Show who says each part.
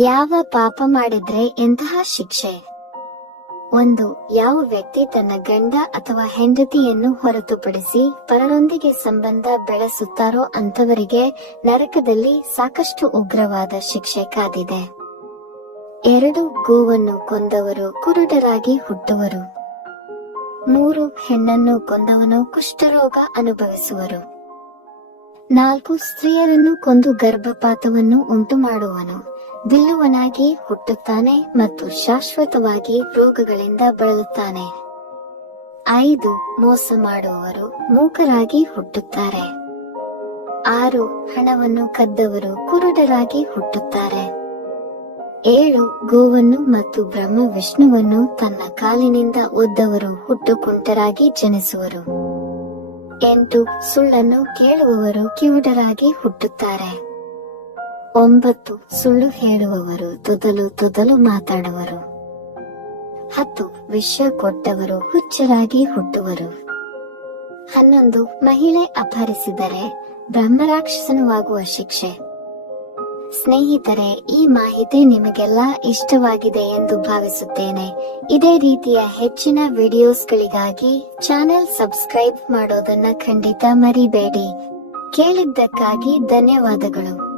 Speaker 1: ಯಾವ ಪಾಪ ಮಾಡಿದ್ರೆ ಎಂತಹ ಶಿಕ್ಷೆ? ಒಂದು, ಯಾವ ವ್ಯಕ್ತಿ ತನ್ನ ಗಂಡ ಅಥವಾ ಹೆಂಡತಿಯನ್ನು ಹೊರತುಪಡಿಸಿ ಪರರೊಂದಿಗೆ ಸಂಬಂಧ ಬೆಳೆಸುತ್ತಾರೋ ಅಂತವರಿಗೆ ನರಕದಲ್ಲಿ ಸಾಕಷ್ಟು ಉಗ್ರವಾದ ಶಿಕ್ಷೆ ಕಾದಿದೆ. ಎರಡು, ಗೋವನ್ನು ಕೊಂದವರು ಕುರುಡರಾಗಿ ಹುಟ್ಟುವರು. ಮೂರು, ಹೆಣ್ಣನ್ನು ಕೊಂದವನು ಕುಷ್ಠರೋಗ ಅನುಭವಿಸುವರು. ನಾಲ್ಕು, ಸ್ತ್ರೀಯರನ್ನು ಕೊಂದು ಗರ್ಭಪಾತವನ್ನು ಉಂಟು ಮಾಡುವನು ಬಿಲ್ಲುವನಾಗಿ ಹುಟ್ಟುತ್ತಾನೆ ಮತ್ತು ಶಾಶ್ವತವಾಗಿ ರೋಗಗಳಿಂದ ಬಳಲುತ್ತಾನೆ. ಐದು, ಮೋಸ ಮಾಡುವವರು ಮೂಕರಾಗಿ ಹುಟ್ಟುತ್ತಾರೆ. ಆರು, ಹಣವನ್ನು ಕದ್ದವರು ಕುರುಡರಾಗಿ ಹುಟ್ಟುತ್ತಾರೆ. ಏಳು, ಗೋವನ್ನು ಮತ್ತು ಬ್ರಹ್ಮ ವಿಷ್ಣುವನ್ನು ತನ್ನ ಕಾಲಿನಿಂದ ಒದ್ದವರು ಹುಟ್ಟುಕುಂಟರಾಗಿ ಜನಿಸುವರು. ಎಂಟು, ಸುಳ್ಳನ್ನು ಕೇಳುವವರು ಕಿವುಡರಾಗಿ ಹುಟ್ಟುತ್ತಾರೆ. ಒಂಬತ್ತು ಸುಳ್ಳು ಹೇಳುವವರು, ತುದಲು ತುದಲು ಮಾತಾಡುವರು. ಹತ್ತು, ವಿಷ ಕೊಟ್ಟವರು, ಹುಚ್ಚರಾಗಿ ಹುಟ್ಟುವರು. ಹನ್ನೊಂದು, ಮಹಿಳೆ ಅಪಹರಿಸಿದರೆ ಬ್ರಹ್ಮರಾಕ್ಷಸನವಾಗುವ ಶಿಕ್ಷೆ. ಸ್ನೇಹಿತರೆ, ಈ ಮಾಹಿತಿ ನಿಮಗೆಲ್ಲ ಇಷ್ಟವಾಗಿದೆ ಎಂದು ಭಾವಿಸುತ್ತೇನೆ. ಇದೇ ರೀತಿಯ ಹೆಚ್ಚಿನ ವಿಡಿಯೋಸ್ಗಳಿಗಾಗಿ ಚಾನೆಲ್ ಸಬ್ಸ್ಕ್ರೈಬ್ ಮಾಡೋದನ್ನ ಖಂಡಿತ ಮರಿಬೇಡಿ. ಕೇಳಿದ್ದಕ್ಕಾಗಿ ಧನ್ಯವಾದಗಳು.